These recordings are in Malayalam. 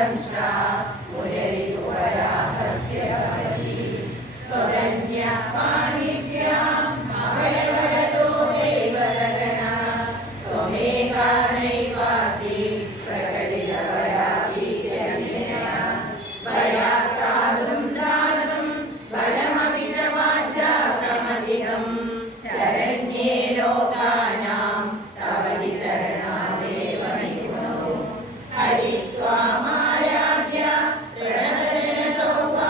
दंष्ट्रा पुनरिपुपराहस्य त्वदन्य पाणिभ्याम् अभयवरदो देवदगणः त्वमेका नैवासि प्रकटितवराभीत्यभिनया वराक्रातुं दातुं बलमपि तवाज्ञासमधिकम् शरण्ये लोकानां तव हि चरणामेव निपुणो हरिस्त्वामाराध्य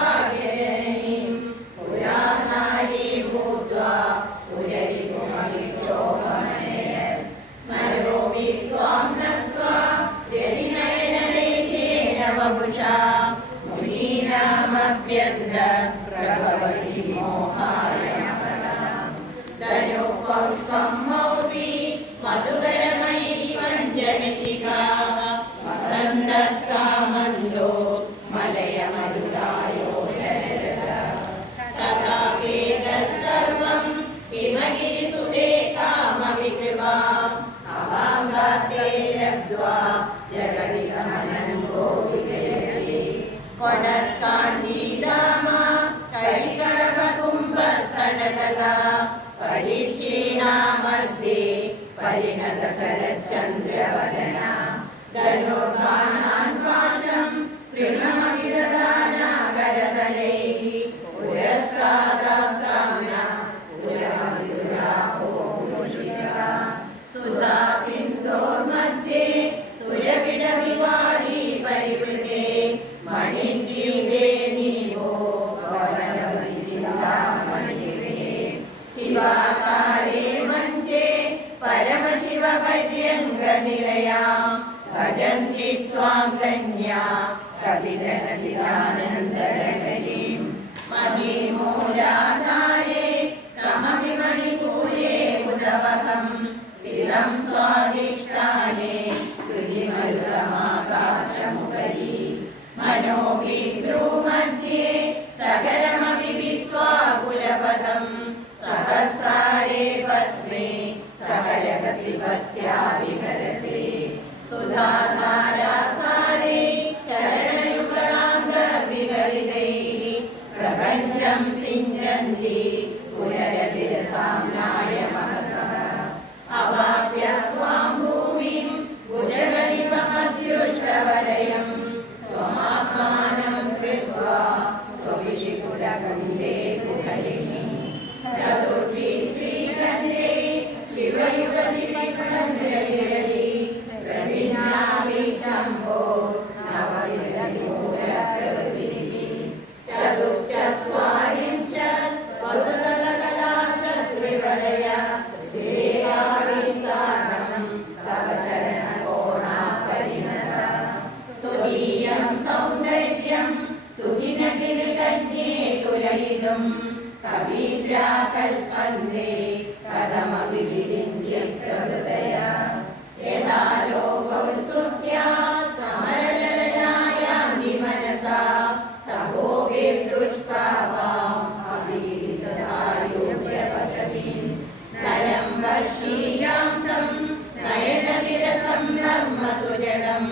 ऋणधरणसौभाग्यजननीं पुराणारी भूत्वा पुररिपुमहिक्षोभमनयत् स्मरोमि त्वां नत्वा यदिनयनलेखेन वपुषा मुनीनामभ्यन्त प्रभवति मोहाय धनुःपुष्पं मौपि मधुकरमयी पञ्चमशिखाः वसन्तः सामन्तो मलयमरुदायो तथा वेदः सर्वं हिमगिरिसुते कामविकृपा अवाङ्गाते लब्ध्वा जगति गमनन्तो विजयते कोडत्काञ्चीधाम कैकणकुम्भस्तनतला परीक्षीणा मध्ये परिणत शरच्चन्द्रवदना धनुर्बाणान् पाशं तृणमपि ददाना करतलैः पुरस्तादास्ताम्ना पुरमविदुरापो पुरुषिका सुधा सिन्धोर्मध्ये सुरभिडविवाडी परिवृते मणिद्वीपे नीवो पवनवृजिन्दामणिवे शिवाकारे मञ्चे परमशिवपर्यङ्कनिलयां भजन्ति त्वां धन्या कतिजनदिदानन्दलहरीं महीमूलाधारे कमपि मणिपूरे उदवहं स्थिरं स्वादिष्ठाने कृतिमरुतमाकाशमुपरि मनोभिभ्रूमध्ये सकलमपि विद्वा कुलपदं सहस्रारे पद्मे सकलकसिपत्या विहरसे सुधाधारासारे चरणयुगलाङ्गविललितैः प्रपञ्चं सिञ्चन्ति पुनरविरसाम्नाय महसः अवाप्य स्वां भूमिं भुजगनिपमद्युष्टवलयं स्वमात्मानं कृत्वा स्वविशिकुलगन्धे कुहलिनी चतुर्भि श्रीकण्ठे शिवयुगदिविक्रन्द्रविरवि प्रतिज्ञामि शम्भो नवविरविमूलप्रकृतिः चतुश्चत्वारिंशत् वसुतलकलाशत्रिवलय देवाभिसारं तव चरणकोणापरिणता तुदीयं सौन्दर्यं तुहिनगिरिकन्ये तुलयितुं कवीन्द्रा कल्पन्ते कथमपि विरिञ्चि प्रहृदया यदा लोकौत्सुक्या कमलललनायान्ति मनसा तपोभिर्दुष्प्रावाम् अभिगिरिसायुज्यपदवीं नरं वर्षीयांसं नयनविरसं धर्मसुजडं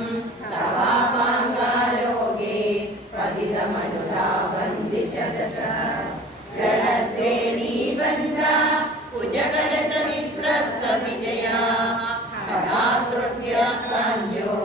तवापाङ्गालोके पतितमनुधावन्ति शतशः रणद्वेणीबन्धा कुजकलशमिश्रस्तसिजया हठात्रुट्या काञ्जो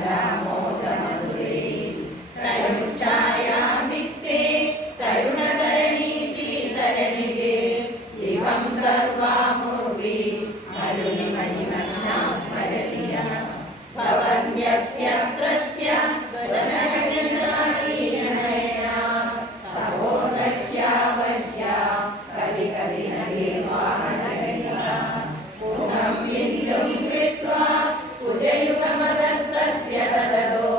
कमलामोदमधुरे तरुच्छायाभिस्ते तरुणधरणी श्रीसरणिभे दिवं सर्वामुर्वी अरुणिमणिमन्ना स्मरलीय भवन्यस्य प्रस्य वदनगणशालीनयना तपोदस्यावश्या कलिकलिनदेवानगरिका पुनः बिन्दुं कृत्वा उदयुगमतस्तस्य तददो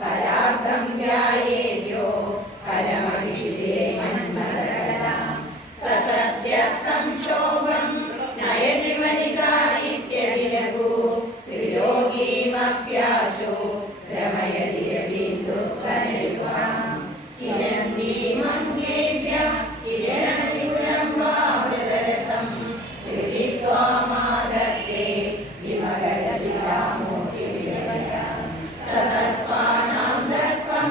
करार्धं ध्यायेद्यो परमविषिते मन्मथकला ससस्य संक्षोभं नयति वनिता इत्यदिलघु त्रिलोकीमप्याशो रमयति रवीन्दुस्तनयुगा किरन्दीमङ्गेभ्य किरणत्रिपुरं वा हृदरसं विदित्वामादत्ते विमगरशिलामूर्तिविलया ससर्पाणां दर्पं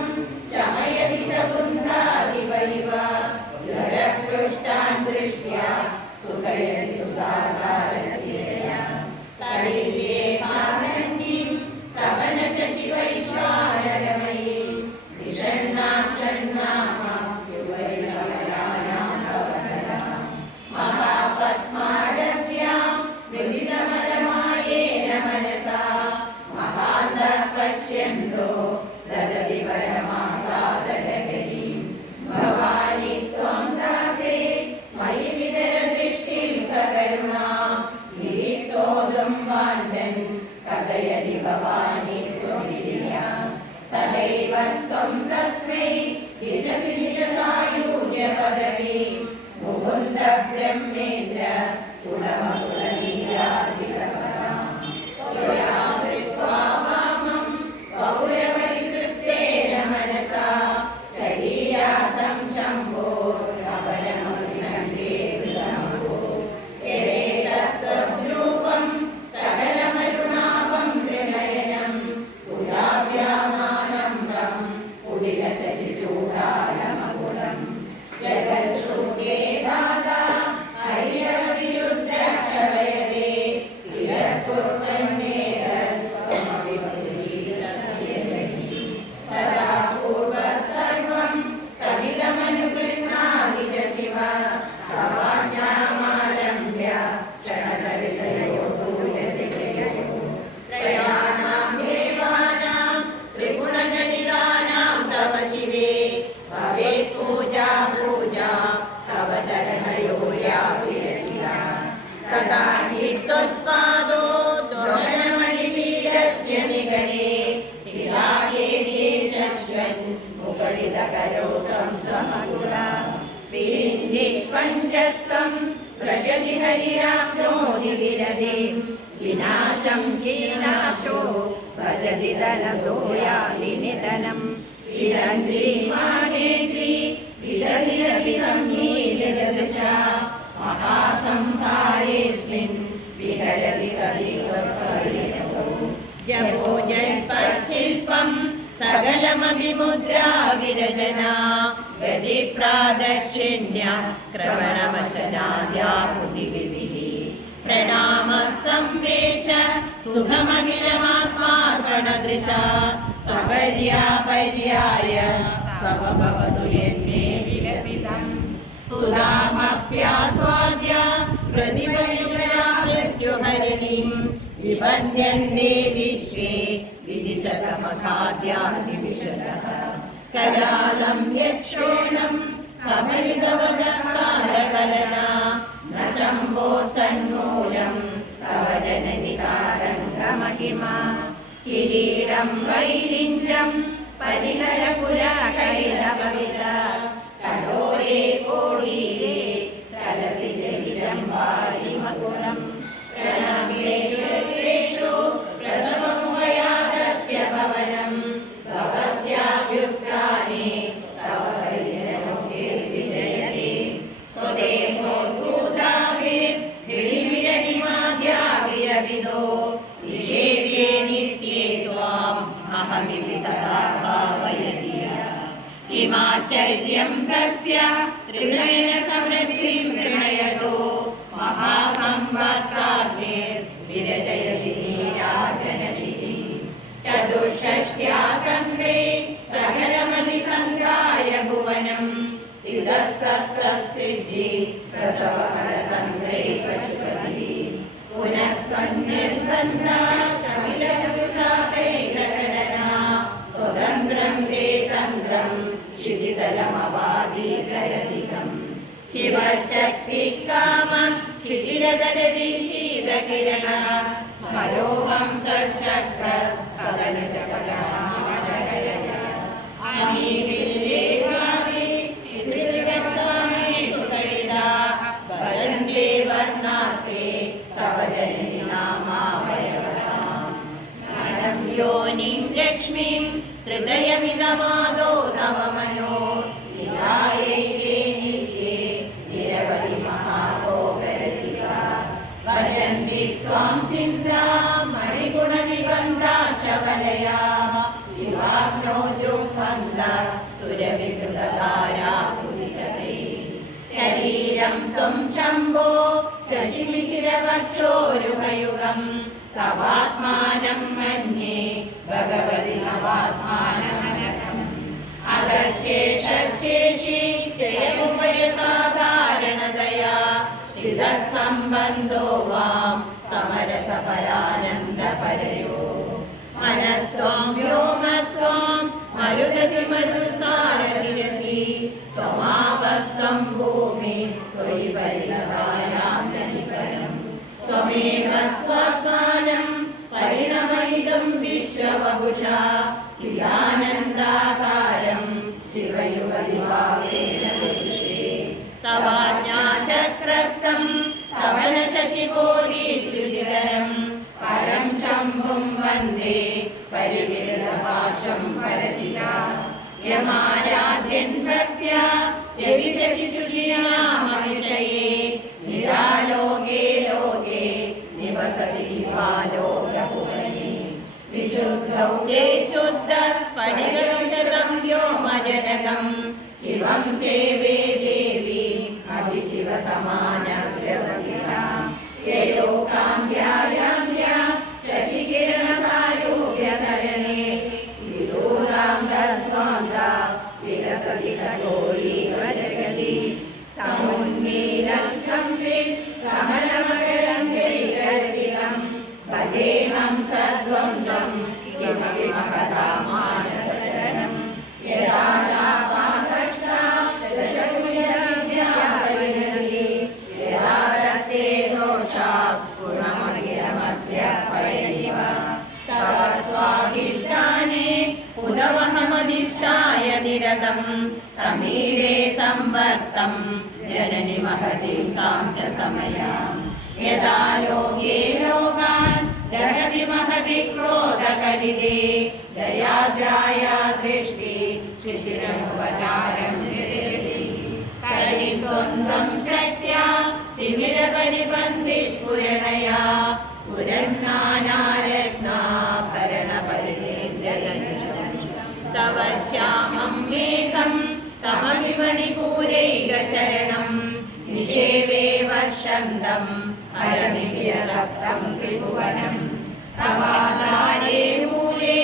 शमयति शकुन्दादिवैव धरपृष्ठान् दृष्ट्या सुखयति सुधाकारस्यया तडिल्ये मानन्यीं तपनशशिवैश्वानरमयीं विषण्णाक्षण्णायुवरिकमलानां भवकलां महापद्माडव्यां मृदितमलमायेन मनसा महान्तः पश्यन्तो ददति परमाह्लादलहरीं भवानि त्वं दासे मयि विदर दृष्टिं सकरुणा गिरिस्तोदं वाञ्छन् कथयति भवानि त्वमिलिया तदैव त्वं तस्मै दिशसि निजसायूज्यपदवीं मुकुन्द ब्रह्मेन्द्र सुडमकुलनीराजितपरां त्वया कृत्वा वामं बहुरवलितृप्तेन मनसा शरीरार्थं शम्भोरपरमभिषङ्गे कृतमहो यदेतत्त्वरूपं सकलमरुणाभं त्रिनयनं तुलाभ्यामानम्रं कुटिलशशिचूडालमकुलं जगत्सूर्ये दादा हरिरविरुद्रक्षवयदे तिरस्कुर्वन्नेह सदा पूर्वः सर्वं कवितमनुगृह्णाति च शिव सवाज्ञामालम्ब्य क्षणचरितयो भूयते त्रयाणां देवानां त्रिगुणजनितानां तव शिवे भवेत् पूजा पूजा तव चरणयोर्या विरचिता तदा हि त्वत्पादो दोहनमणिपीठस्य निगणे शिलाकेर्ये शश्वन् मुकुलितकरोतं समकुला विरिञ्जि पञ्चत्वं व्रजति हरिराप्नोति विरतिं विनाशं कीनाशो भजति धनतो याति निधनं विरन्द्री माहेन्द्री विदधिरपि सम्मीलितदृशा महासंसारेऽस्मिन् विहरति सदिवत्परिसो जपो जल्पशिल्पं सकलमभिमुद्रा विरचना गतिप्रादक्षिण्या क्रमणवशनाद्यापुतिविधिः प्रणामः संवेश सुखमखिलमात्मार्पणदृशा सपर्यापर्याय तव भवतु यन्मे विलसितम् सुधामप्यास्वाद्य प्रतिभयुगरा मृत्युहरिणीं विबध्यन्ते विश्वे विदिशतमखाद्यादिविशदः करालं यच्छोणं कमलितवदकालकलना न शम्भोस्तन्मूलं तव जननि कारङ्गमहिमा किरीटं वैरिञ्जं परिहरपुरकैरवविद कठोरे कोडीरे सरसिजलिजं वारिमकुलं प्रणम्येषु प्रसवं वयादस्य भवनं भवस्याभ्युत्थाने तव परिजनोर्विजयते स्वदेहोद्भूताभिर्निडिमिरणिमाद्याभिरभिदो निषेव्ये नित्ये त्वाम् अहमिति सदा भावयति किमाश्चर्यं तस्य त्रिनयनसमृद्धिं तृणयतो महासंवर्ताग्निर्विरचयति नीराजनभिः चतुर्ष योनिं लक्ष्मीं हृदयमिदमादो तव मनो निरायैरे नित्ये निरवधि महाभोगरसिका भजन्ति त्वां चिन्तामणिगुणनिबन्धा च वलयाः शिवाग्नो जुह्वन्त सुरविकृतधारा पुरिशते शरीरं त्वं शम्भो शशिमिहिरवक्षोरुहयुगम् तवात्मानं मन्ये भगवति नवात्मानमनघम् अधशेषशेषी जयमुभयसाधारणतया चिदः सम्बन्धो वां समरसपरानन्दपरयो मनस्त्वां व्योमत्वां मरुदसि मरुसारविरसि त्वमापस्त्वं भूमि त्वयि परिणतायां नहि परम् त्वमेव स्वात्मानं परिणमयितुं विश्ववपुषा चिदानन्दाकारं शिवयुगदिभावेन पुरुषे तवाज्ञाचक्रस्तं तव न शशिकोटिद्युतिधरं परं शम्भुं वन्दे परिविरतपाशं परजिता यमाराध्यन् भक्त्या रविशशिशुचिनामविषये निरालोके लोके निवसति दिवालोकभुवने विशुद्धौ ते शुद्धः स्फटिकविशदं व्योमजनकं शिवं सेवे देवी अभिशिवसमानव्यवसिता ययोकां ध्यायान्त्या शशिकिरणसायोग्यसरणे विदूरां दत्त्वान्ता विलसति कठोरीवजगति समुन्मीलं संवित् कमलमकरन्दैकरसिकं भजेऽहं सद्वन्द्वं किमपि महता मानसचरणं यदा लाभाकष्टा दशकुलविद्या परिणति यदा रक्ते दोषात् गुणमखिलमभ्यर्पयदिव तव स्वाधिष्ठाने उदवहमधिष्ठाय निरतं तमीरे संवर्तं जननि महतीं तां च समयां यदा लोके लोकान् दहति महति क्रोधकलिते दयाद्राया दृष्टि शिशिरमुपचारं कलिद्वन्द्वं शक्त्या तिमिरपरिपन्थिस्फुरणया स्फुरन्नानारत्नाभरणपरिणेन्द्रगणितं तव श्यामं मेघं तमपि मणिपूरैकशरणं निषेवे वर्षन्तं हरमिहिररक्तं त्रिभुवनं तवाधारे मूले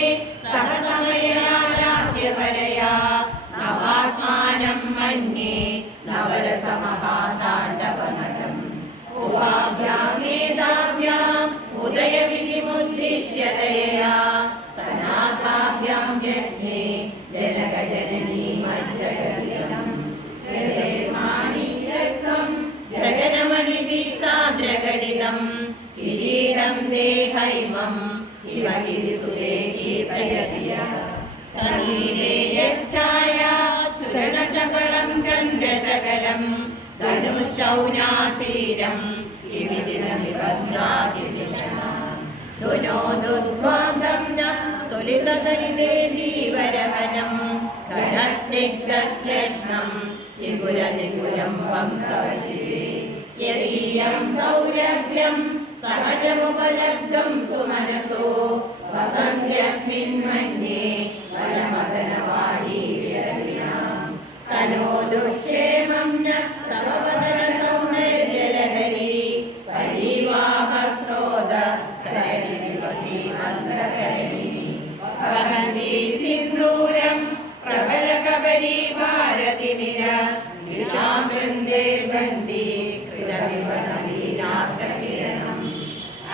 सहसमयालास्यपरया नवात्मानं मन्ये नवरसमहाताण्डवनटम् उभाभ्यां वेदाभ्याम् उदयविधिमुद्दिश्य दयया सनाथाभ्यां यज्ञे जनकजननी मज्जगदिदम् रजयमाणिक्यत्वं गगनमणिभिः सान्द्रघटितं किरीटं देहैमं इव गिरिसुरे कीर्तयति शरीरे यच्छाया चूर्णशकलं चन्द्रशकलं धनुःशौनासीरं किमिदिननिबध्नादिदिशना दुनोदुद्वान्दं न स्तुलितदलिते धीवरवनं करस्निग्धश्रेष्ठं चिगुरनिगुरं वं तव शिवे यदीयं सौरभ्यं सहजमुपलब्धुं सुमनसो वसन्त्यस्मिन् मन्ये वनमदनवाणी विरविणां तनोदुक्षेमं नस्तव वदनसौन्दर्यलहरी परिवाहस्रोत सरणिविवसी मन्त्रसरणिः वहन्ति सिन्दूरं प्रबलकबरी भारतिमिर विशां वृन्दे बन्दी कृतविवनवीनार्थकिरणम्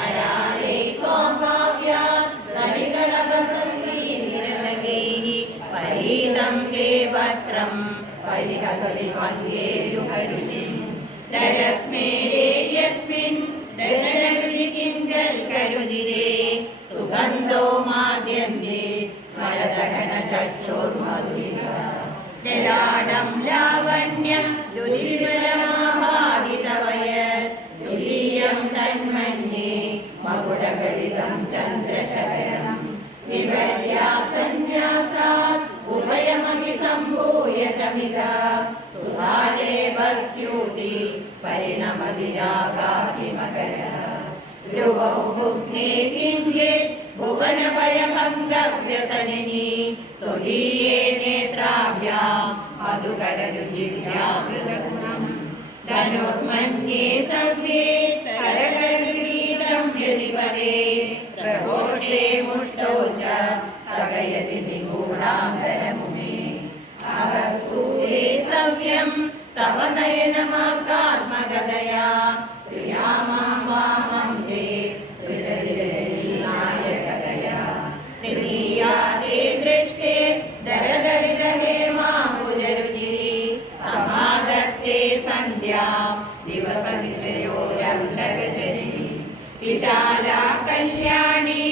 अराळे सौभाव्यात् हरिगणपसस्मीनिरनगैः परीतं देवत्रं परिहसति मन्येरुहरुचिं दरस्मेरे यस्मिन् दशरविकिञ्जल्करुधिरे सुगन्धो माद्यन्ते स्मरदघनचक्षुर्मधुरिव ललाटं लावण्यं दुधिविमलमाभादितवयत् तुरीयं तन्मन्ये मकुटगलितं चन्द्रशकरं परिणमित सुधालेभस्यूति परिणमतिरागाभिमकरः भ्रुवौ भुग्ने किङ्गे भुवनभयभङ्गव्यसनिनी त्वदीये नेत्राभ्याम् मधुकररुचिभ्यां हृदगुणम् धनुर्मन्ये सर्वे करकरकिरीटं यदिपदे प्रघोषे मुष्टौ च स्थगयति निगूढान्तरमुमे अवसूते सव्यं तव नयनमार्गात्मगदया प्रियामं वामं ते सृजतिरलीनायकदया प्रणीया ते दृष्टे दरदरिदहे मामुजरुचिरी समादत्ते सन्ध्या दिवसविषयोरङ्गगजनी विशाला कल्याणी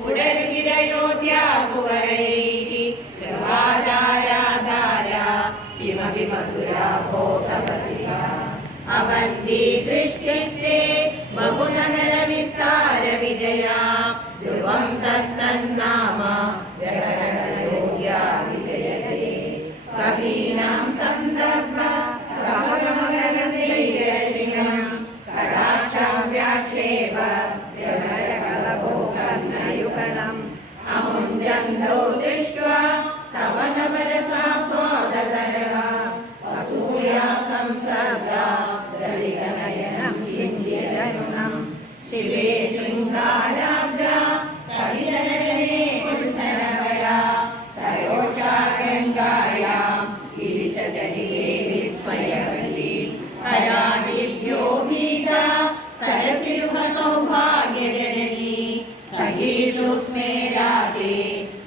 सुडर्गिरयोध्याकुवरैः प्रभादाराधारा किमपि मधुरा भोगवतिका अवन्ती दृष्टिस्ते बहुनगरविस्तार विजया ध्रुवं तत्तन्नाम जगदयोग्या विजयते कवीनां सन्दर्भ समगमगनैरसिंहं कटाक्षाव्याक्षेप कलभोगर्णयुगणम् अमुञ्चन्दो दृष्ट्वा तव नवरसा स्वादतरणा असूया संसर्गा दलितनयनं किञ्चिदरुणम् शिवे शृङ्गाराग्रा कलितनजने कुल्सनवरा सरोषा गङ्गायां गिरिशजनिये विस्मयवती हरादिभ्यो मीता सरसिरुहसौभाग्यजननी सखीषु स्मेरादे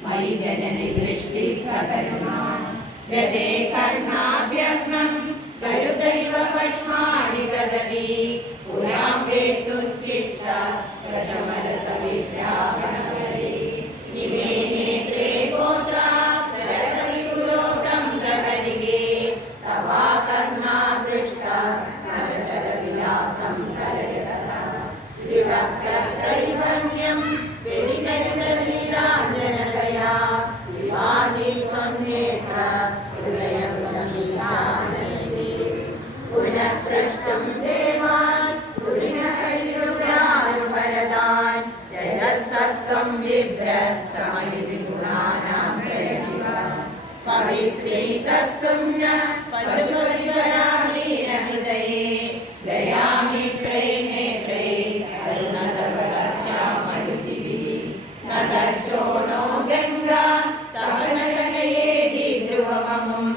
मयि जननि दृष्टिः सकरुणा यदे कर्णाभ्यग्नं करुदैव पक्ष्माणि ददति पुरां वेत्तुश्चित्त प्रशमरसविभ्रामणवरे इमे नेत्रे गोत्रा तरतयुलोकं सकरिगे तवा कर्णा दृष्टा स्मरशरविलासं करयतः विभक्तदैवन्यं व्यतिकरितलीलाञ्जनतया विवादी त्वन्नेत्र हृदयमुदमीशानये पुनः सृष्टुं देवान् पुरिणहरिरुद्रानुपरदान् जगत्सत्त्वं बिभ्रतमयि गुणानां प्रयतिवा पवित्रीकर्तुं न पशुपरिवराहीनहृदये दयामित्रे नेत्रे अरुणधवलश्यामरुचिभिः न दर्शोणो गङ्गा तव नतनयेति ध्रुवममुं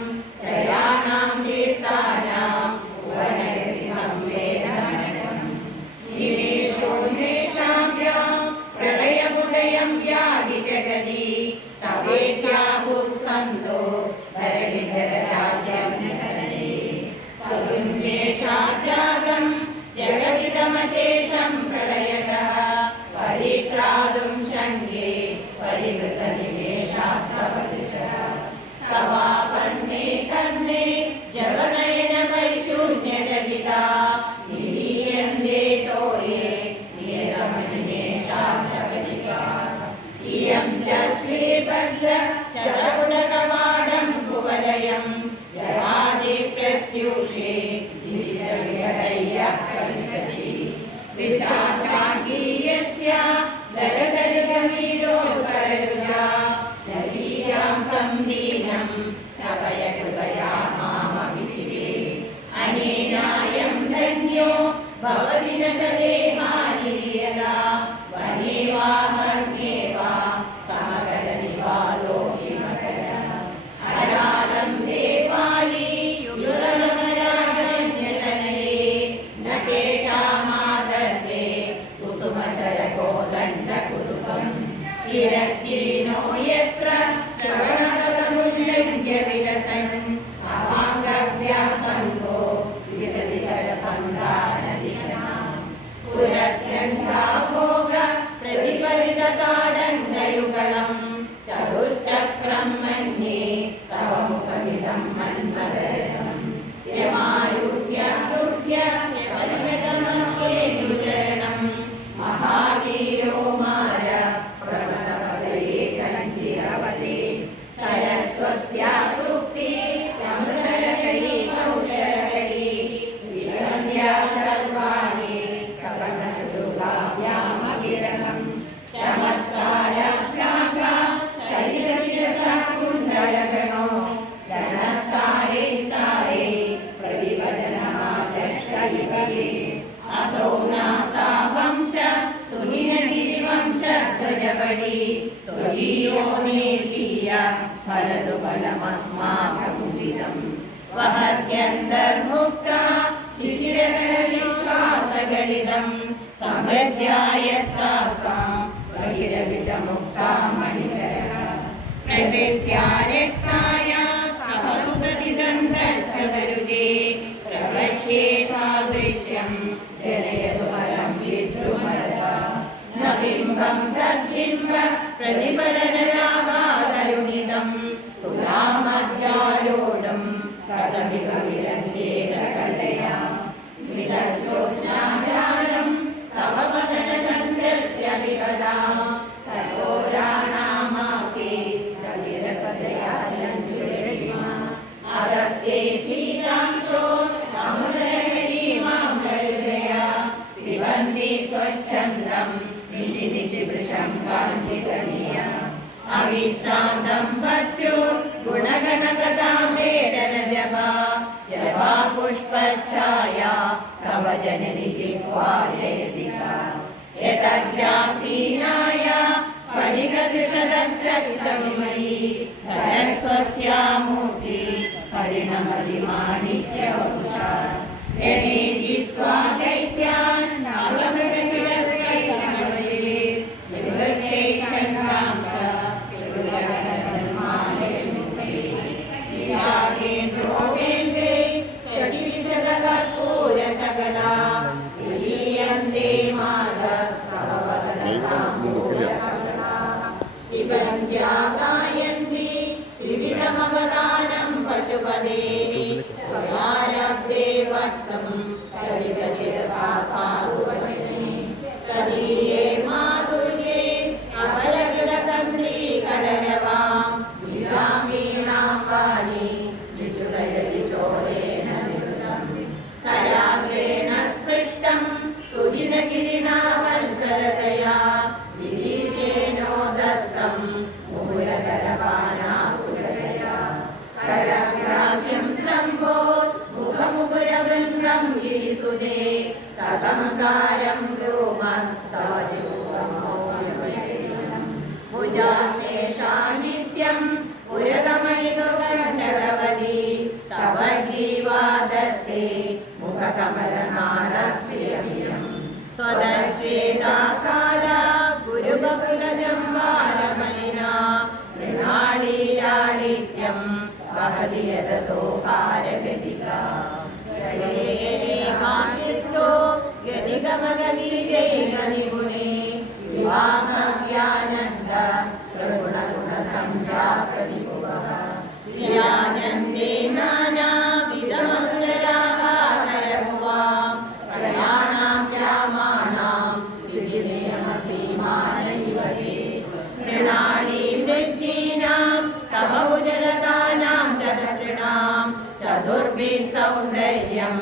त्रयाणां तीर्थानां भुवनयसि संवेदनम् निमेषोन्मेषाभ्यां प्रलयमुदयं व्याधि जगति तवेत्याहुः सन्तो धरणिधरराज्यं नगरे तदुन्मेषाजातं जगदिदमशेषं प्रलयतः परित्रातुं शङ्के परिवृतनिमेषास्तवदिशः तवापर्णे कर्णे जवनयनवैशून्यजलिता निरीयन्ते तोये नियतमनिमेषाशबलिका इयं च श्रीभद्र चतुर्कवाडं कुवलयं जरादिप्रत्यूषे दिशिरविहरय्यः कविशति विशाखागीयस्य दरदरिगमीरोपरुजा नवीयां संवीनं सवयकृपया मामभिशिवे अनेनायं धन्यो भवति न च देहानिर्यदा वने वा मर्मे वा समकरनिवालो हिमकरः अरालं देवाली युगलमराजन्यतनये न केषामादर्ते कुसुमशरकोदण्डकुतुकम् तिरस्कीनो यत्र श्रवणपदमुल्लङ्घ्य विलसन् अवाङ्गव्यासङ्गो दिशति शरसन्धानदिशनाम् स्फुरद्गण्डाभोग प्रतिफलितताडङ्गयुगलम् चतुश्चक्रं मन्ये तव मुखमिदं मन्मदरम् यमारुह्य परिगतमर्केन्दुचरणम् महावीरो मार प्रमदपदये सञ्चिरवते सरस्वत्या सुक्ति अमृत त्वयीयो नेदीय फलतु फलमस्माकमुचितम् वहत्यन्तर्मुक्ता शिशिरकरनिश्वासगलितम् समृद्ध्यायत्तासां बहिरविजमुक्ता मणिकरः प्रकृत्या रक्ताय सहसुतनिदन्तच्छदरुजे प्रपश्ये सादृश्यं जनयतु फलं पितृमरता न बिम्बं तद्बिम्ब प्रतिफलनरागादरुणितं तुलामध्यारूढं कथमिव विरञ्चेत कलया स्मितज्योत्स्नाजालं तव वदनचन्द्रस्य विपदा सहोराणामासि प्रतिरसतया चञ्चुरिमा अदस्ते शीतांशो अमृतलहरीमाम्लयुजया पिबन्ति स्वच्छन्दं निशि निशि वृषं काञ्चिकर्णिया अविश्रान्तं पत्युर्गुणगणकथाम्रेडनजपा जपा पुष्पच्छाया तव जननि जिह्वा जयति सा यतग्रासीनाय स्फटिकदृशदक्षमयी सरस्वत्या मूर्ति हरिणमलिमाणिक्यवपुषा ऋणे जित्वा दैत्यान् गायन्ति विविधमवदानं पशुपदेः त्वयारब्धे वक्तं चरितशिरसा साधुवचने तदीये माधुर्ये अबलकिलतन्त्री कलरवां वीणां वीणां वाणी लिचुरयति चोरेण निवृतं कराग्रेण स्पृष्टं कुबिलगिरिणा वत्सलतया विरीचेनोदस्तं मुहुरकरपानाकुलतया करग्राह्यं शम्भो मुखमुकुरवृन्दं गिरिसुदे ततङ्कारं ब्रूमस्तव जिह्वमौल्यमयम् भुजाशेषा नित्यं पुरतमैककण्ठरवदी तव ग्रीवा दत्ते मुखकमलनाडश्रियमियम् स्वदश्वेता काला गुरुबकुलजम्बारमलिना मृणालीलालित्यं वहति यततोहारगतिका काशिष्टो यदिगमगनीजैर्गनिगुणे विवाहव्यानन्द प्रगुणगुणसंख्याकनिभुवः विराजन्ते नानाविधमधुररागाकरभुवां प्रयाणां ग्रामाणां स्थितिनियमसीमानैवते मृणाली वृद्धीनां तव भुजलतानां तदसृणां चतुर्भिः सौन्दर्यं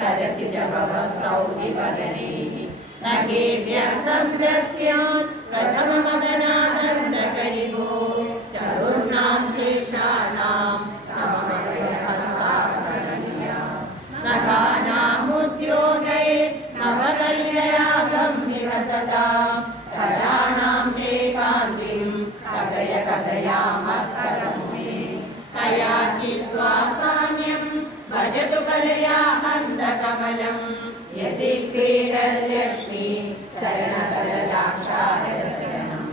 सरसि जपवस्तौतिपदनेः नगेभ्यः सन्द्रस्यात् प्रथममदनानन्दकरिभो चतुर्णां शीर्षाणां समवयहस्ताकरणीया नखानामुद्योगै नवकलिलरागं विहसदा कराणां ते कान्तिं कथय कथयामत्करमुमे कया चित्वा साम्यं भजतु कलया मन्दकमलं यदि क्रीडल्यश्री चरणतललाक्षारसरणं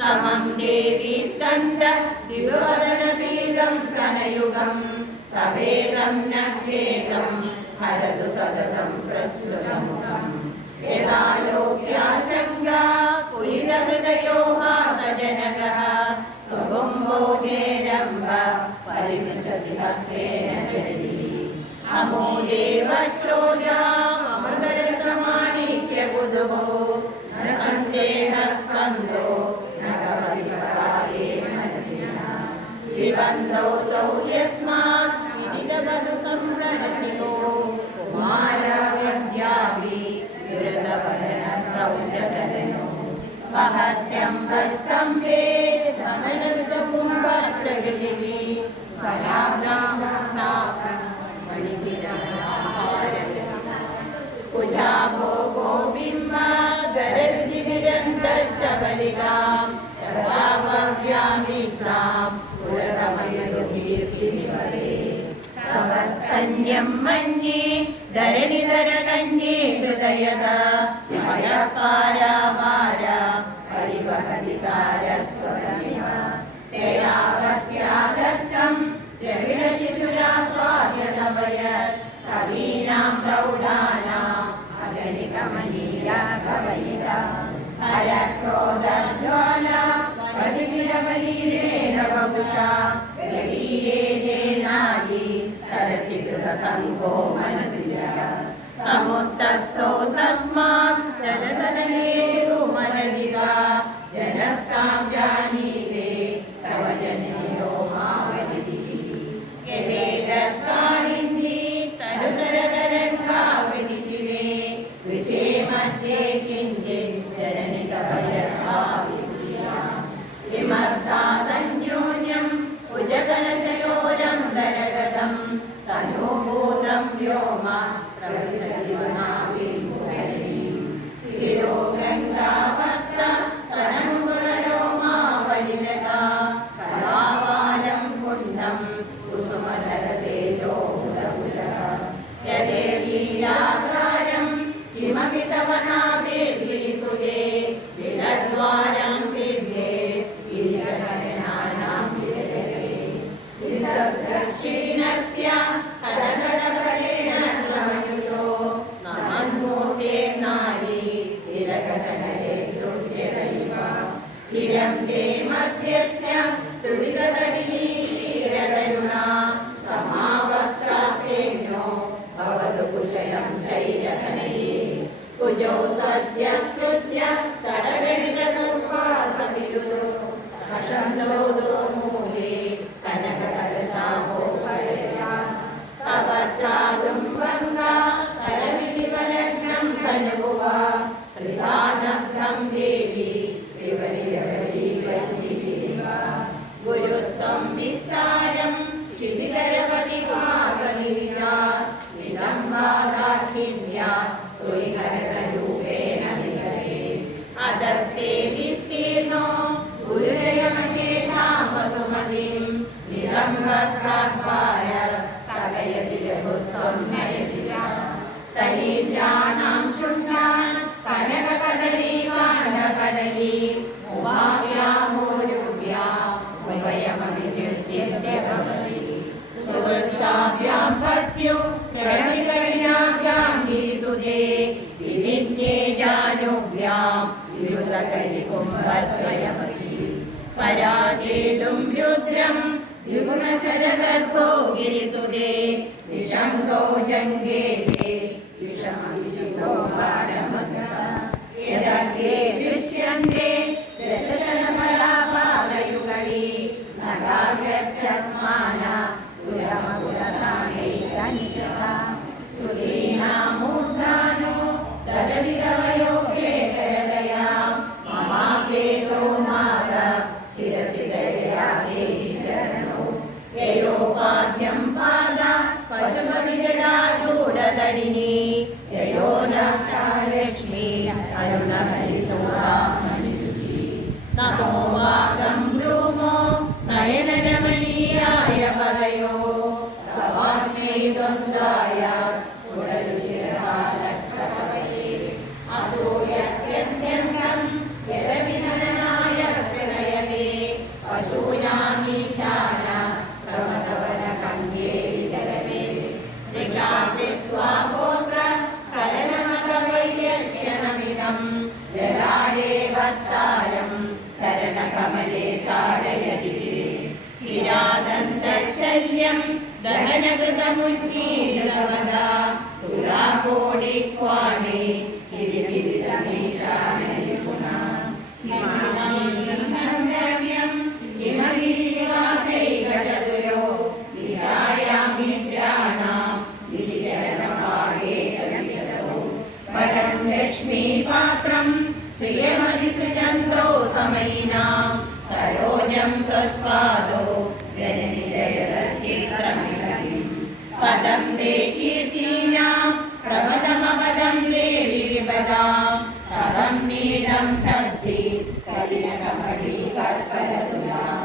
समं देवी स्कन्द द्विवदनपीतं स्तनयुगं तवेदं न खेदं हरतु सततं प्रस्तुतमुखम् यदालोक्याशङ्का पुलिनहृदयो हासजनकः सुगुम्भोगेरम्ब परिमृशति हस्तेन जली अमूले वक्षोजामृतरसमाणिक्यबुधो न सन्देहस्कन्धो न कवरिपरागे मनसिनः विबन्धौ तौ यस्मात् विदितवधु संहरतिको कुमारवद्याभि विरलवदनत्रौजतरनो महत्यम्बस्तम्भे धननृतकुम्भप्रगतिभिः सलाब्दां भक्ताकं कुजा भोगो बिम्बाधरद्विभिरन्तः शबलिकां तदा സന്യം മന്യേ ധരണിധര കന്യേ ഹൃദയത ഭയപാരാവാര പരിവഹതി സാരസ്വതമിവ തയാവത്യാദത്തം ദ്രവിഡശിശുരാസ്വാദ്യതവയ കവീനാം പ്രൗഢാനാം അജനികമനീയാ ഭവയിത ഹരക്രോധജ്വാല പരിവിരവലീലേന വപുഷാ ഗരീരേദേനാദി സരസികൃതസംഗോ മനസി സമുത്തസ്ഥോ തസ്മാത് ജലതരലേരുമലദിവാ ജനസ്താം ജാനീതേ തവ ജനനിയോ മാവലി യഥേതത്കാളിന്ദി തരുതരതരംഗാവിനിശിവേ വിശേ മധ്യേ കിഞ്ചിത് ജനനി തവയഥാവിസ്മൃയാ വിമർദ്ധാതന്യോന്യം ഉജതലശയോരന്തരഗതം തനോഭൂതം വ്യോമ പ്രവിശതിവനാവിം സ്ഥിരോ ഗംഗാവർത്ത സനനുകുലരോമാവലിനകാ കലാവാലം പുണ്യം കുസുമധരതേജോ മുലമുലക യദേവീരാകാരം കിമപി തവ നാഭേർഗിരിസുതേ വിലദ്വാരം സിദ്ധേ ഗിരിജനയനാനാം വിരലേ ദക്ഷിണസ്യ കടകടകടേന പ്രമനുഷോ നമന്മൂർത്തേർനാരി തിലകജനലേ തുഷ്യദൈവ ചിരം തേ മധ്യസ്യ തുടിതതടിനീരതരുണാ സമാവസ്ഥാസ്യേനോ ഭവതു കുശലം ശൈലതനയേ കുജോ സദ്യ സുദ്യ കടകടിതകുർവാസവിരുദോ ഹഷന്തോദോ മൂലേ കനകകലശാഭോ കടയാ കവത്രാതും വംഗാ കരവിധിവലഗ്നം തനുഭുവാ പ്രധാനഭ്രം ദേവി ത്രിവലിയവലീവല്ലിവിവാ ഗുരുത്വം വിസ്താരം ക്ഷിതികരവതി ഭാഗനിധിജാ നിലംബാദാക്ഷിണ്യാ ത്വയിഹരണരൂപേണ നിലയേ അധസ്തേ വിസ്തീർണോ ഗുരുരയമശേഷാം വസുമതിം നിലംബപ്രാഗ്ഭാര സകയതി ലഘുത്വം നയതി ദരിദ്രാണാം ശുണ്ഠാൻ കനകകദളീകാണ്ഡകടലീ ഉപാവ്യാമോരുഭ്യാം ഉഭയമവിനിർജിത്യഭവതി സുഹൃത്താഭ്യാം പത്യോ പ്രണതികഴിനാഭ്യാം ഗിരിസുതേ വിനിജ്ഞേ ജാനുഭ്യാം വിരുദ്ധകരികുംഭദ്വയമസി പരാജേതും രുദ്രം ദ്വിഗുണശരഗർഭോ ഗിരിസുതേ നിശങ്കോ ജംഗേതേ വിഷമവിശുദ്ധോ പാഠമഗ്ര യദഗ്രേ ദൃശ്യന്തേ ദശശനഫലാപാലയുഗളീ നഗാഗ്രച്ഛത്മാന സുരമകുലസാണേ തനിശതാ സുലീനാമൂർധാനോ ദദതിതവയോ ശേഖരദയാ മമാപേതോ മാത ശിരസി ദയയാ ദേഹി ചരണോ യയോപാദ്യം പാദ പശുപതിജടാരൂഢതടിനീ യയോ ലക്ഷ്മീ അരുണഹരിചൂടാമണിരുചി നമോ വാഗം ഭ്രൂമോ നയനരമണീയായ പദയോ തവാസ്മൈ ദ്വന്ദ്വായ സുരരുചിരസാലക്രമവേ അസൂയത്യന്ത്യന്തം യദവിനയനായ സ്ഫുരയതേ പശൂനാമീശാന പ്രമദവനകണ്ഠേ വിതരവേ വൃഷാകൃത്വാ ഗോത്ര സരനമതവൈര്യക്ഷണമിദം ലലാളേ വത്താരം ചരണകമലേ താടയതി ചിരാദന്തശല്യം ദഹനകൃതമുന്നീരിതവദാ തുലാകോടിക്വാണേ ഗിരിവിദിതമീശാനനിപുനാ ഹിമാനീഹന്രവ്യം ഹിമഗിരിവാസൈകചതുരോ വിശായാമിദ്രാണാം വിശിചരണഭാഗേ കവിശതോ പരം ലക്ഷ്മീപാത്രം ശ്രിയമതിസൃജന്തോ സമയിനാം സരോജം ത്വത്പാദോ ജനനിലയതശ്ചിത്രമികവിം പദം ദേ കീർത്തീനാം പ്രമദമപദം ദേവി വിപദാം തവം നീലം സദ്ഭി കലിനകമണി കർപ്പലതുലാം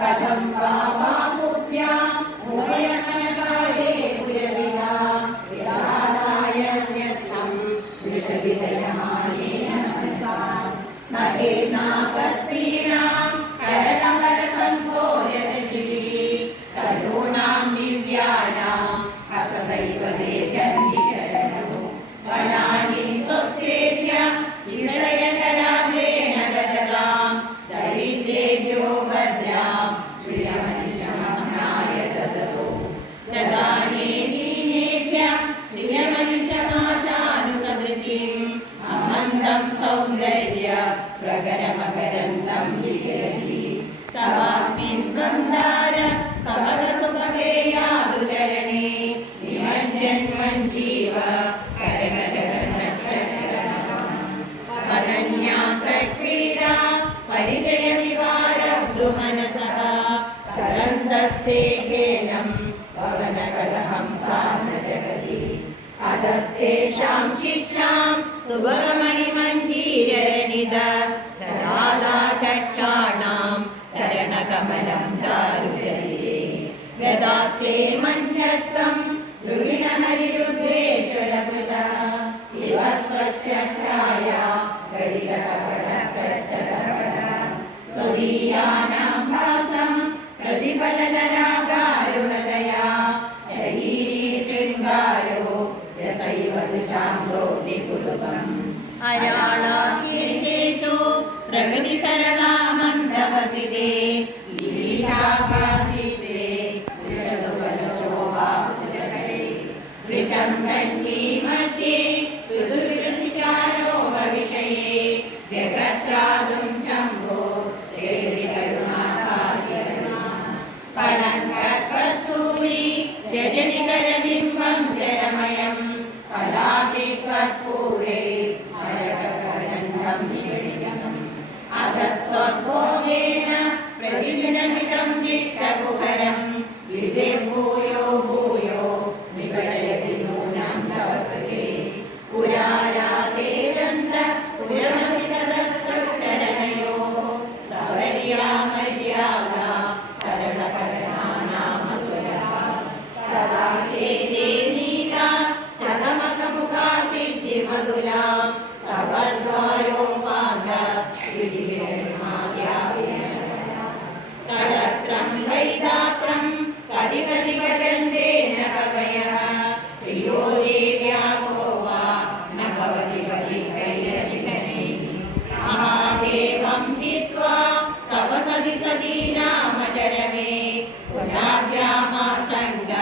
കഥം വാവാപുഭ്യാം ഉഭയകനകാലേ ഗുരവ अधस्ते घेनं पवनकलहं साधजगति अधस्तेषां शिक्षां सुभगमणिमञ्जीरणिद चरादा चक्षाणां चरणकमलं चारुचर्ये गदास्ते मञ्जत्वं मृगिणहरिरुद्रेश्वरभृता शिवस्वच्छाया गडिलकपटप्रच्छदपट त्वदीयानां भासं प्रतिफलनरागारुणदया शरीरी शृङ्गारो रसैव दृशाङ्गो निकुलुकम् अराळाकेशेषु प्रगतिसरला मन्दवसिते ईशाभाषिते वृषदुबलशोभाभुजगणे वृषं कण्ठी मध्ये विदुर्विषारोहविषये जगत्रादुं शम्भो करुणाकारिणा कलङ्ककस्तूरी रजनिकरबिम्बं जलमयं कलाभिकर्पूरे अधस्त्वद्भोगेन प्रतिदिनमिदं चित्तकुहरं विधिर्भूयो भूयो निपटयति नूनं तव कृते पुरारातेरन्त पुरमसि ततस्तच्चरणयोः सवर्या मर्यादा करणकरणानामसुरः तदा ते नीता शतमखमुखा सिद्धिमधुरां तव द्वारोपाद कलत्रं वैदात्रं कदि भजन्तेन कवयः श्रियो देव्याको वा न भवति बलिकैरविकने महादेवं हित्वा तव सदि सदी नामचरमे पुराभ्यामासङ्ग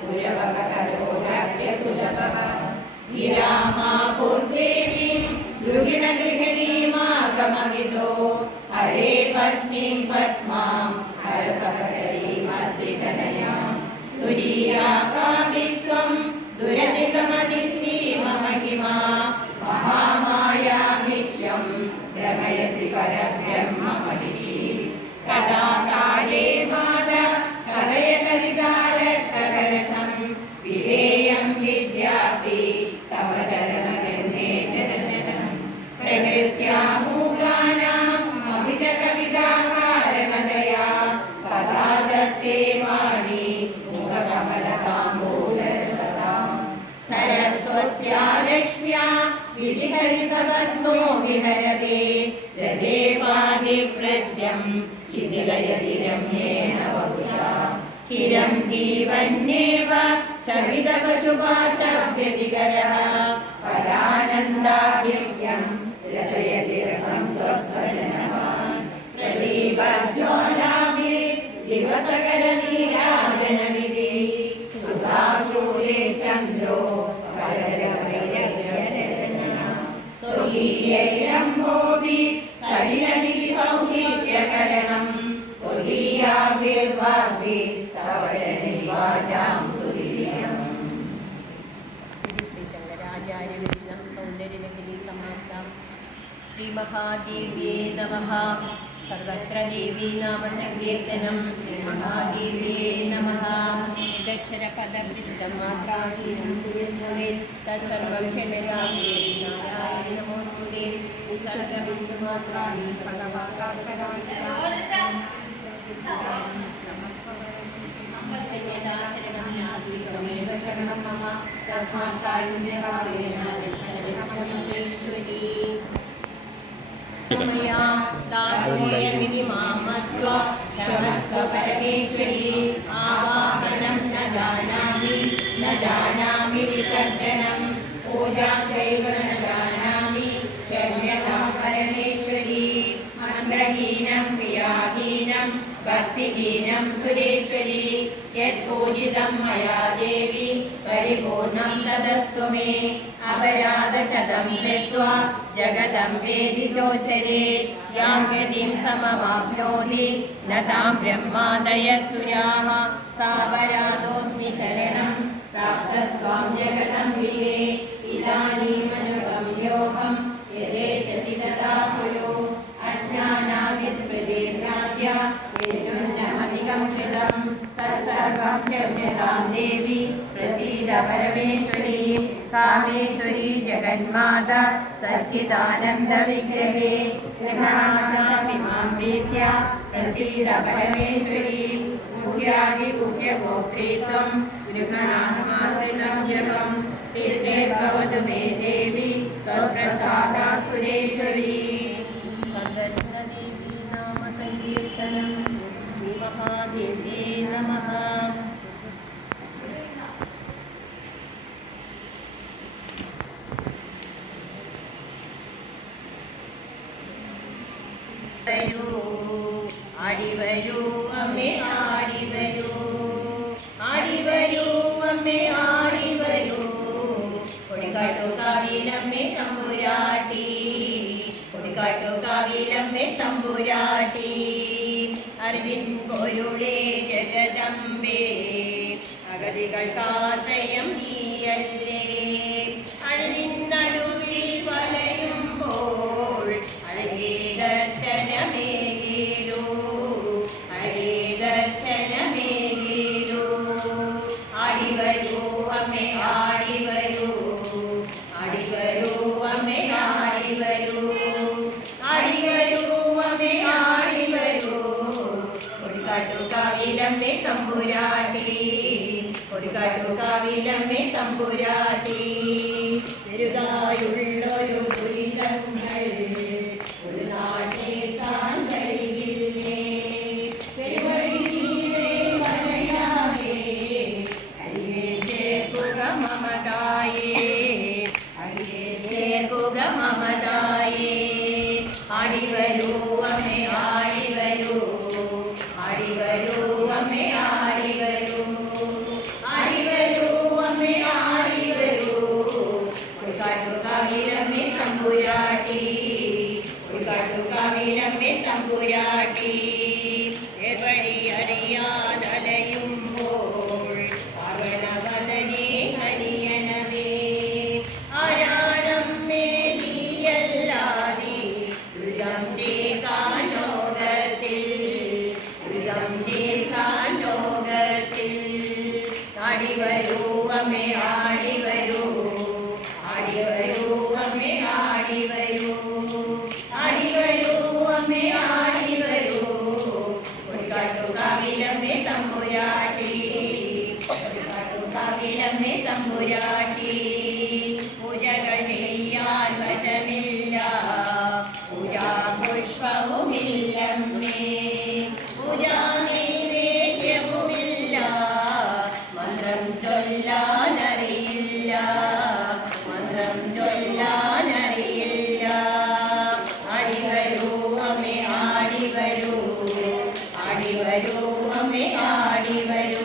पुरवकरोगप्यसुलभः विरामा पूर्वेवीं गृहिणीमागमविदो हरे पत्नीं पद्मां हरसहचरीमर्दितनयां तुरीयाकाभित्वं दुरधिगमतिश्रीममहिमा महामाया विश्वं रमयसि परब्रह्म महिषी कथाकाले माद कलय कलिकालट्टकरसं विधेयं विद्यापि तव चरणगन्धे जनजनम् प्रकृत्या मूलानाम् अभिजकविदाकारणदया कदा दत्ते वाणी मुखकमलताम्बूलसताम् सरस्वत्या लक्ष्म्या विधिहरिसवत्नो विहरते हृदेपादिप्रत्यं शिथिलयति रम्येण वपुषा चिरं जीवन्येव सविदपशुभाषव्यतिकरः परानन्दाभिज्ञं रसयति रसं त्वद्भजनवान् प्रदीपज्वालाभिः दिवसकरनीराजनविधि सुधासूरे चन्द्रो स्वकीयैरम्भोभिः सलिलनिधि सौहीत्यकरणम् त्वदीयाभिर्वाग्भिः स्तव जनिवाचां सुविधियम् श्रीचन्द्रराजार्यविघ्नं सौन्दर्यलहरी समाप्तां श्रीमहादेव्ये नमः सर्वत्र देवी नाम संकीर्तनं श्रीमहादेव्ये नमः यदक्षरपदभ्रष्टं मात्राहीनं भवेत् तत्सर्वं क्षम्यतां देवी नारायणि नमोऽस्तुते विसर्गबिन्दुमात्राणि त्वमेव शरणं मम तस्मात् कारुण्यभावेन रक्षणीश्वरी मया दासोऽयमिति मां मत्वा क्षमस्व परमेश्वरी आवाहनं न जानामि विसर्जनं पूजां चैव न जानामि क्षम्यतां परमेश्वरी मन्त्रहीनं क्रियाहीनं भक्तिहीनं सुरेश्वरी यत्पूजितं मया देवी परिपूर्णं तदस्तु मे अपराधशतं कृत्वा जगदम्बेदि चोचरेत् यां गतिं समवाप्नोति न तां ब्रह्मादयः सुराः सावरादोऽस्मि शरणं प्राप्तस्त्वां जगदम्बिके इदानीमनुगम्योऽहं यदेच्छसि तथा कुरु अज्ञानादिस्मृतिर्नाद्य विष्णुर्नमधिगं कृतं क्षम्यतां देवी प्रसीद परमेश्वरी कामेश्वरी जगन्माता सच्चिदानन्दविग्रहे गृहाणामि मां प्रीत्य प्रसीद परमेश्वरी पूज्यादिपूज्यगोत्रीत्वं गृहाणामातृतं जपं सिद्धिर्भवतु मे देवी त्वत्प्रसादात् सुरेश्वरी देवी नाम संकीर्तनं महादेव्ये नमः। ആടിവരൂ അമ്മേ ആടിവരൂ ആടിവരൂ അമ്മേ ആടിവരൂ കൊടിക്കാട്ടുകാവിലമ്മേ തമ്പുരാട്ടി കൊടിക്കാട്ടുകാവിലമ്മേ തമ്പുരാട്ടി അറിവിൻ പൊരുളേ ജഗദംബേ അഗതികൾക്കാശ്രയം നീയല്ലേ അഴലിൻ നടുവിൽ വലയുമ്പോൾ അഴകേ ദർശനമേകീടൂ അഴകേ ദർശനമേകീടൂ ആടിവരൂ അമ്മേ ആടിവരൂ ആടിവരൂ അമ്മേ ആടിവരൂ ആടിവരൂ അമ്മേ ആടിവരൂ കൊടിക്കാട്ടുകാവിലമ്മേ തമ്പുരാട്ടി കൊടിക്കാട്ടുകാവിലമ്മേ തമ്പുരാട്ടി ചെറുതായുള്ളൊരു ദുരിതങ്ങൾ ഒരു നാട്ടേക്കാൻ കഴിയില്ലേ പെരുവഴി നീളെ വരയാകെ അരികെ ചേർക്കുക മമതായേ അരികെ ചേർക്കുക മമതായേ ആടിവരൂ അമ്മേ ആടിവരൂ ആടിവരൂ അമ്മേ ആടിവരൂ ആടിവരൂ അമ്മേ ആടിവരൂ കൊടിക്കാട്ടുകാവിലമ്മേ തമ്പുരാട്ടി കൊടിക്കാട്ടുകാവിലമ്മേ തമ്പുരാട്ടി എവഴി അറിയാതലയുമ്പോൾ ആവണവദനേ ഹരിയണമേ ആരാണമ്മേ നീയല്ലാതെ ദുരിതം ചേർക്കാൻ ലോകത്തിൽ ദുരിതം ചേർക്കാൻ ലോകത്തിൽ ആടിവരൂ അമ്മേ ആടിവരൂ ആടിവരൂ അമ്മേ ആടിവരൂ ആടിവരൂ അമ്മേ ആടിവരൂ കൊടിക്കാട്ടുകാവിലമ്മേ തമ്പുരാട്ടി കൊടിക്കാട്ടുകാവിലമ്മേ തമ്പുരാട്ടി പൂജകൾ ചെയ്യാൻ വശമില്ല പൂജാ പുഷ്പവുമില്ലമ്മേ പൂജാ നൈവേദ്യവുമില്ല മന്ത്രം ചൊല്ലാനറിയില്ല മന്ത്രം ചൊല്ലാനറിയില്ല ആടിവരൂ അമ്മേ ആടിവരൂ ആടിവരൂ അമ്മേ ആടിവരൂ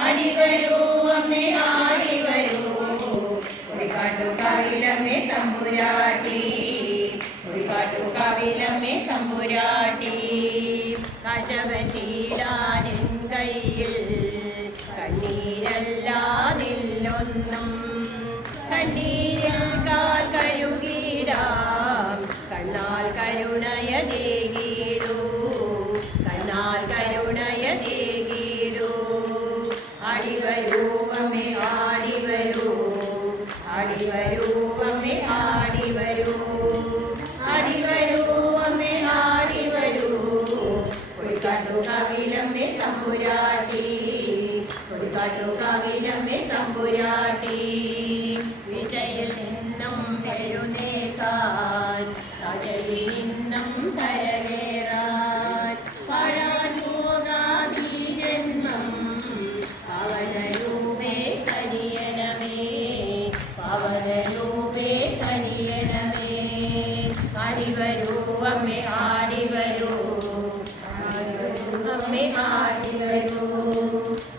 ആടിവരൂ അമ്മേ ആടിവരൂ കൊടിക്കാട്ടുകാവിലമ്മേ തമ്പുരാട്ടി കൊടിക്കാട്ടുകാവിലമ്മേ തമ്പുരാട്ടി കശവചീടാനിൻ കയ്യിൽ കണ്ണീരല്ലാതില്ലൊന്നും കണ്ണീരിൽ കാൽ കഴുകിടാം കണ്ണാൽ കരുണയതേകീടൂ കണ്ണാൽ കരുണയതേകീടൂ ആടിവരൂ അമ്മേ ആടിവരൂ ആടിവരൂ അമ്മേ ആടിവരൂ ആടിവരൂ അമ്മേ ആടിവരൂ കൊടിക്കാട്ടുകാവിലമ്മേ തമ്പുരാട്ടി കൊടിക്കാട്ടുകാവിലമ്മേ തമ്പുരാട്ടി വിജയിൽ നിന്നും എഴുന്നേക്കാൻ തജലിൽ നിന്നും കരകേറാൻ പാഴാൻ പോകാതീ ജന്മം പവനരൂപേ കനിയണമേ പവനരൂപേ കനിയണമേ ആടിവരൂ അമ്മേ ആടിവരൂ അമ്മേ ആടിവരൂ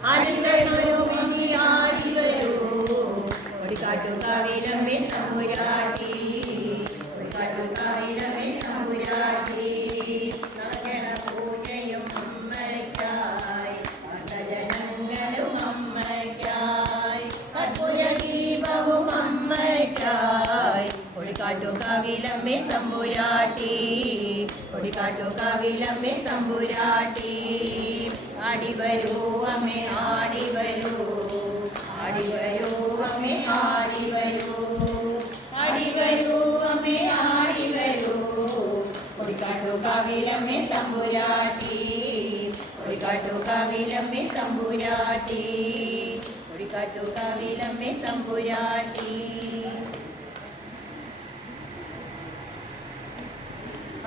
ആടിവരൂ ഇനി ആടിവരൂ കൊടിക്കാട്ടുകാവിലമ്മേ തമ്പുരാട്ടി കൊടിക്കാട്ടുകാവിലമ്മേ തമ്പുരാട്ടി നവജന പൂജയും അമ്മയ്ക്കായി ഭക്തജനങ്ങളും അമ്മയ്ക്കായി കർപ്പൂര ദീപവും അമ്മയ്ക്കായി കൊടിക്കാട്ടുകാവിലമ്മേ തമ്പുരാട്ടി കൊടിക്കാട്ടുകാവിലമ്മേ തമ്പുരാട്ടി ആടി വരൂ അമ്മേ ആടി വരൂ, ആടി വരൂ അമ്മേ ആടി വരൂ, ആടി വരൂ അമ്മേ ആടി വരൂ. കൊടിക്കാട്ടുകാവിലമ്മേ തമ്പുരാട്ടി, കൊടിക്കാട്ടുകാവിലമ്മേ തമ്പുരാട്ടി, കൊടിക്കാട്ടുകാവിലമ്മേ തമ്പുരാട്ടി.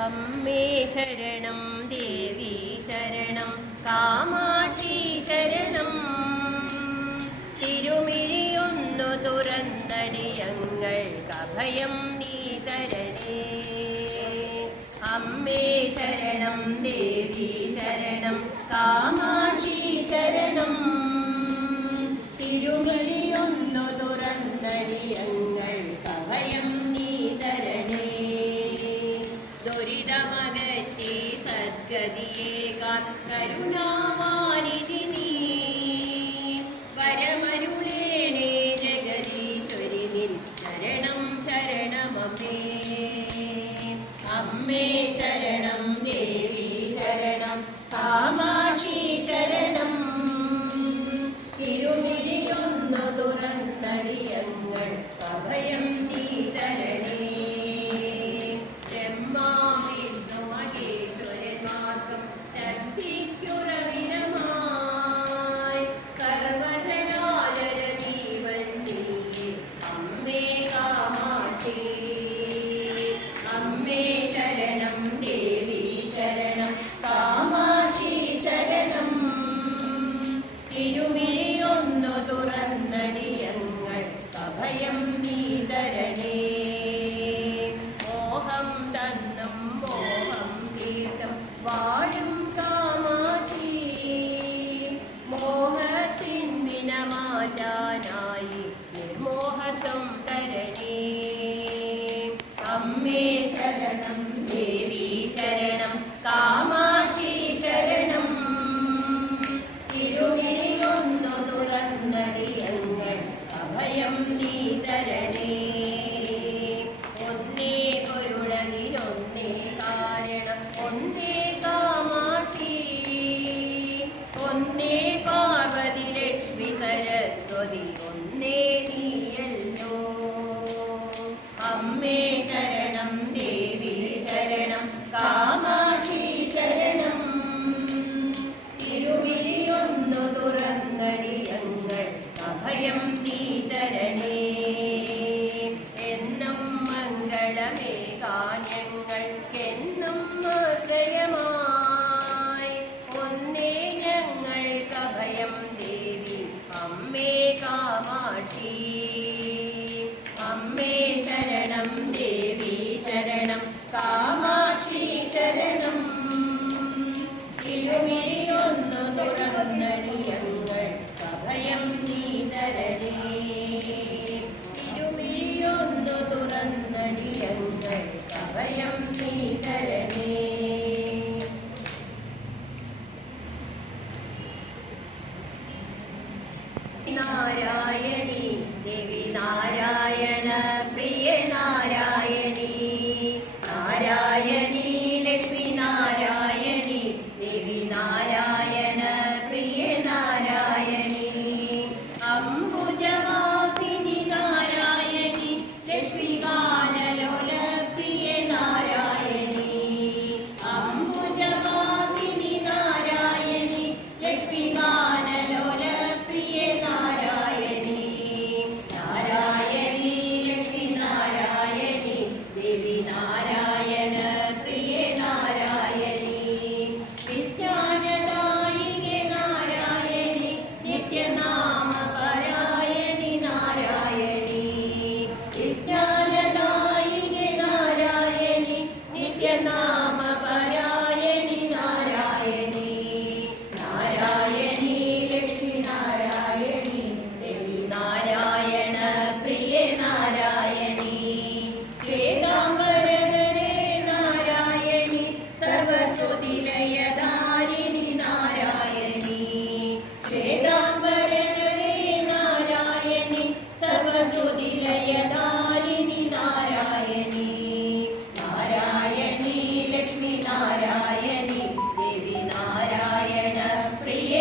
അമ്മേ ശരണം ദേവി ശരണം കാമാക്ഷി ശരണം, തിരുമിഴിയൊന്നു തുറന്നടിയങ്ങൾക്കഭയം നീ തരണേ. അമ്മേ ശരണം ദേവി ശരണം കാമാക്ഷി ശരണം, തിരുമിഴിയൊന്നു തുറന്നടിയങ്ങൾക്കഭയം നീ തരണേ. ദുരിതമകറ്റി സദ്ഗതിയേകാൻ കരുണാവാരിധി നീ, വരമരുളേണേ ജഗദീശ്വരി നിൻ ശരണം ശരണമമ്മേ. അമ്മേ ശരണം ദേവി ശരണം കാമാക്ഷി ശരണം, തിരുമിഴിയൊന്നു തുറന്നടിയങ്ങൾ അഭയം നീ തരണേ. ബ്രഹ്മാവിഷ്ണുമഹേശ്വരന്മാർക്കും ശക്തിക്കുറവിടമായി സർവചരാചര ജീവൻ നീ അമ്മേ കാമാക്ഷി. അമ്മേ ശരണം ദേവി ശരണം കാമാക്ഷി ശരണം, തിരുമിഴിയൊന്നു തുറന്നടിയങ്ങൾ അഭയം നീ തരണേ. മോഹം തന്നും മോഹം തീർത്തും വാഴും കാമാക്ഷി, മോഹത്തിൻ വിനമാറ്റാനായി നിർമോഹത്വം തരണേ. അമ്മേ ശരണം ദേവി ശരണം കാമാക്ഷി ശരണം, തിരുമിഴിയൊന്നു തുറന്നടിയങ്ങൾ അഭയം നീ തരണേ. ഒന്നേ പൊരുളതിലൊന്നേ കാരണം ഒന്നേ കാമാക്ഷി, ഒന്നേ പാർവതി ലക്ഷ്മി സരസ്വതി ഒന്നേ നീയല്ലോ. അമ്മേ ശരണം ദേവി ശരണം കാമാക്ഷി ശരണം, തിരുമിഴിയൊന്നു തുറന്നടിയങ്ങൾ അഭയം നീ തരണേ. എന്നും മംഗളമേ കാഞ്ഞങ്ങൾക്കെന്നും ആശ്രയമായി ഒന്നേ ഞങ്ങൾക്കഭയം ദേവി അമ്മേ കാമാക്ഷി. അമ്മേ ശരണം ദേവി ശരണം കാമാക്ഷി ശരണം, തിരുമിഴിയൊന്നു തുറന്നടിയങ്ങൾ അഭയം നീ തരണേ. തിരുമിഴിയൊന്നു തുറന്നടിയങ്ങൾ അഭയം നീ തരണേ. നാരായണി ദേവി നാരായണ പ്രിയ നാരായണി, നാരായണി ലക്ഷ്മി നാരായണി ദേവി നാരായണ പ്രിയ നാരായണി. അംബുജവാസിനി നാരായണി ലക്ഷ്മി ഗാനലോല പ്രിയ നാരായണി, അംബുജവാസിനി നാരായണി ലക്ഷ്മി ഗാനലോല പ്രിയ നാരായണി. നാരായണി ലക്ഷ്മി നാരായണി ദേവി നാരായണ പ്രിയ നാരായണി, വിജ്ഞാനദായികെ നാരായണി നിത്യനാമ പരായണി നാരായണി, വിജ്ഞാനദായികെ നാരായണി നിത്യനാമ പരായണി നാരായണി. നാരായണി ലക്ഷ്മി നാരായണി ദേവി നാരായണ പ്രിയ നാരായണി, ശ്വേതാംബരധരേ നാരായണി സർവസ്വതിലയധാരിണി നാരായണി, ശ്വേതാംബരധരേ നാരായണി സർവസ്വതിലയധാരിണി നാരായണി. നാരായണി ലക്ഷ്മി നാരായണി ദേവി നാരായണ പ്രിയ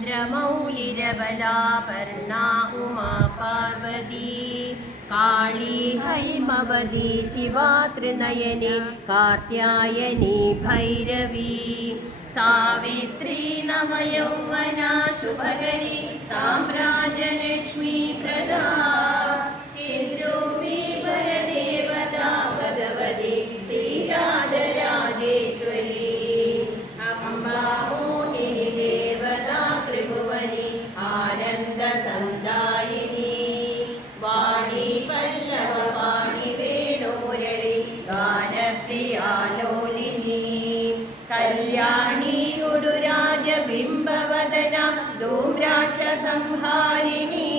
चन्द्रमौलिरबलापर्णा उमा पार्वती काली हैमवती शिवा त्रिनयनी कात्यायनी भैरवी सावित्री नवयौवना शुभकरी साम्राज्यलक्ष्मी प्रदा चिद्रूपी परदेवता भगवती श्रीराजराजेश्वरी अम्बा मोहिनी देवता त्रिभुवनी आनन्दसन्दायिनी वाणी पल्लववाणी वेणुमुरळि गानप्रियालोलिनी कल्याणी उडुराजबिम्बवदना धूम्राक्षसंहारिणी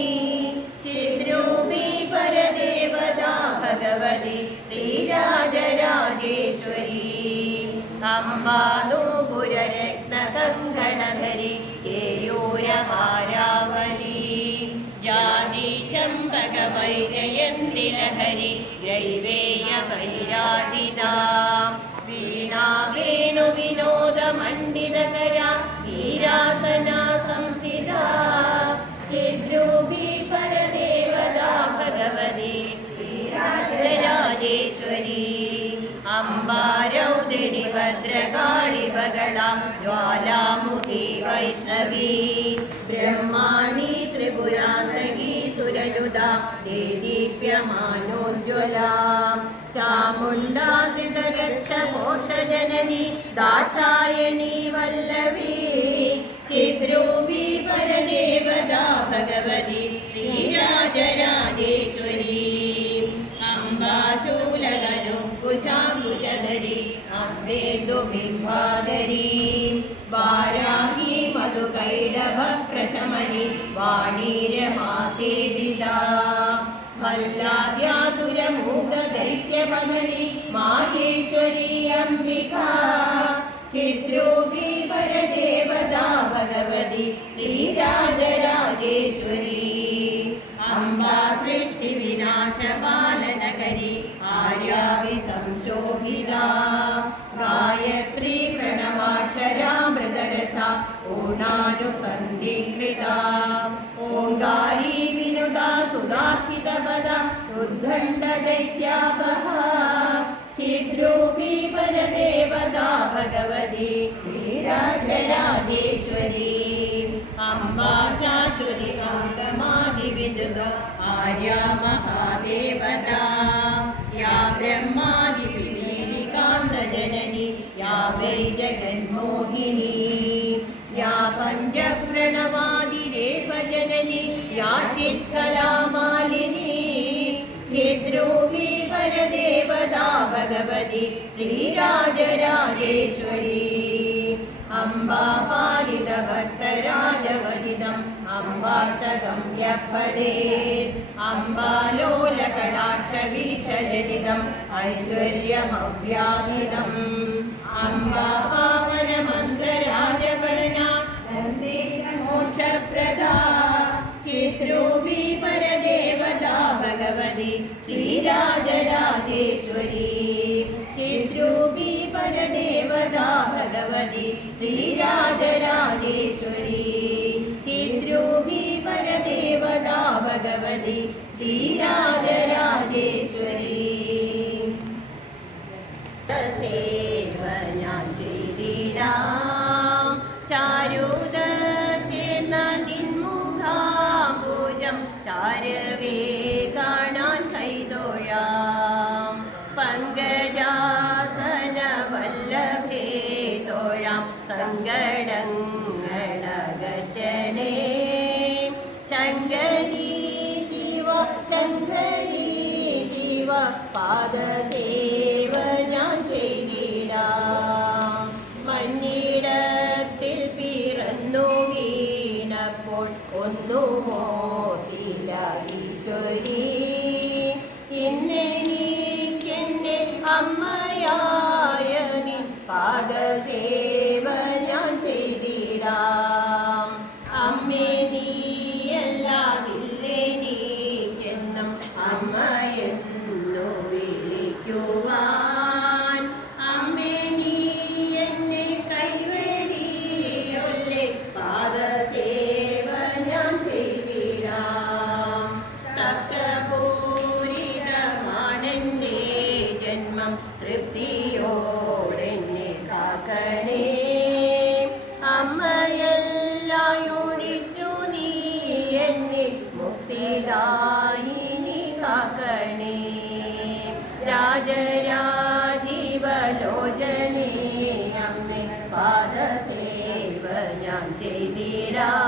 चिद्रूपी परदेवता भगवती श्रीराजराजेश्वरी अम्बा नूपुररत्नकङ्कणधरि केयूरहारावली जाति चम्पकवैजयन्ति लहरि ग्रैवेयवैराजिता वीणा वेणुविनोदमण्डितकरा वीरासना संस्थिता चिद्रूपी परदेवता भगवती श्रीराजराजेश्वरी अम्बा रौद्रिणी भद्रकाळि बगला ज्वालामुखी वैष्णवी ब्रह्माणी त्रिपुरान्तकी सुरनुदा देदीप्यमानोज्ज्वला चामुण्डा श्रितरक्षपोषजननी दाक्षायणी वल्लवी चिद्रूपी परदेवता भगवती श्रीराजराजेश्वरी अम्बा शूलधनु कुशाकुशधरी अग्रेन्दुबिम्बाधरी वाराही मधुकैडभप्रशमनि वाणीरमासेविदा मल्लाद्यासुरमूकदैत्यपदनि माहेश्वरी अम्बिका चिद्रूपी परदेवता भगवती श्रीराजराजेश्वरी अम्बा सृष्टिविनाशपालनकरी आर्याविसंशोभिता गायत्री प्रणवाक्षरामृतरसा पूर्णानुसन्धिकृता ओङ्कारी विनुता सुधार्चितपदा उद्दण्डदैत्यापहा चिद्रूपी परदेवता भगवती श्रीराजराजेश्वरी अम्बा शाश्वती अङ्गमादिविजुत आर्या महादेवता या ब्रह्मादिपिपीलिकान्तजननी या वै जगन्मोहिनी या पञ्चप्रणवादिरेफजननी या चित्कलामालिनी चिद्रूपी परदेवता भगवती श्रीराजराजेश्वरी अम्बा पालितभक्तराजवरिदम् अम्बाष्टकं यः पठेत् अम्बालोलकटाक्षवीक्षजनितम् ऐश्वर्यमव्याहितम् अम्बा पावनमन्त्रराजपठना मोक्षप्रदा चिद्रूपी परदेवता भगवती श्रीराजराजेश्वरी चिद्रूपी परदेवता भगवती श्रीराजराजेश्वरी चिद्रूपी परदेवता भगवती श्रीराजराजेश्वरी സേവനാൻ ചെയ്തിടാം ചാരുത ചേർന്നിൻമുഖാംബുജം ചാരവേ കാണാൻ കൈതൊഴാം പങ്കജാസന വല്ലഭേ തോഴാം സങ്കടങ്ങളകറ്റണേ ശങ്കരീ ശിവ ശങ്കരീ ശിവ പാദസേവ ഞാൻ ചെയ്തിടാം മഞ്ഞിടത്തിൽ പിറന്നു വീണപ്പോൾ ഒന്നുമോതില്ല ഈശ്വരീ ഇന്നെനിക്കെൻ്റെ അമ്മയായ നിൻ പാദസേവ ഞാൻ ചെയ്തിടാം അമ്മേ നീയല്ലാതില്ലെനിക്കെന്നും അമ്മയെന്നു വിളിക്കുവാൻ അമ്മേ നീ എന്നെ കൈവെടിയൊല്ലേ പാദസേവ തൊഴുതിടാം